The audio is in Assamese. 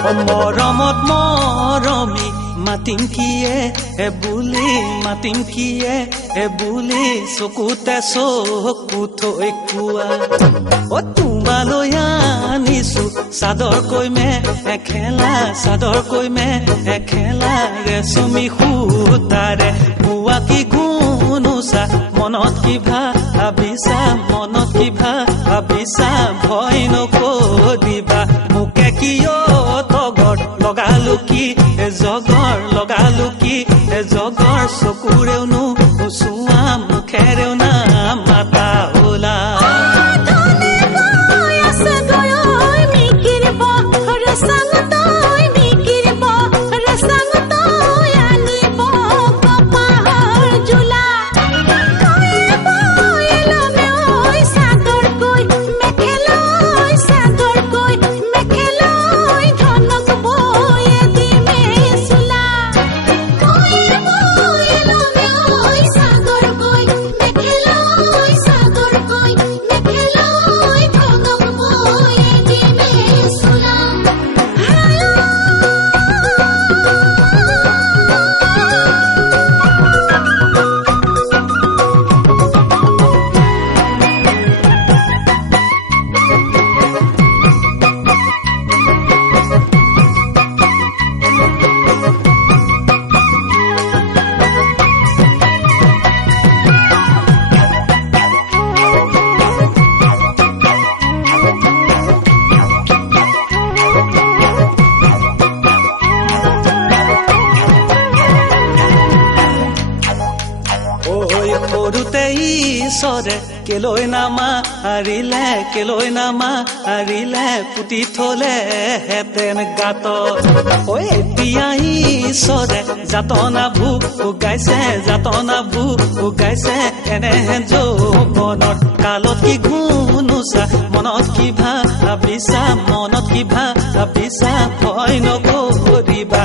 মৰমত মৰমি মাতিম কিয়ে বুলি মাতিম কিয়ে বুলি চকুতে চকু থৈ কোৱা তোমালৈ আনিছো চাদৰ কৈ মেখেলা চাদৰ কৈ মেখেলা ৰেচমি সূতাৰে বোৱা কি গুণোচা মনত কি ভাবিছা মনত কি ভাবিছা ভয় নকৰিবা মোকে কিয় তগৰ লগালো কি লগালো কি জগৰ চকুৰেও চোৱা মুখেৰেও না মাতা ওলা কেলৈ নামাৰিলে পুতি থলে হেতেন গাত এতিয়া ঈশ্বৰে যাতনা ভোগাইছে এনে যৌৱনৰ কালত কি গুণোচা মনত কি ভাবিছা ভয় নকৰিবা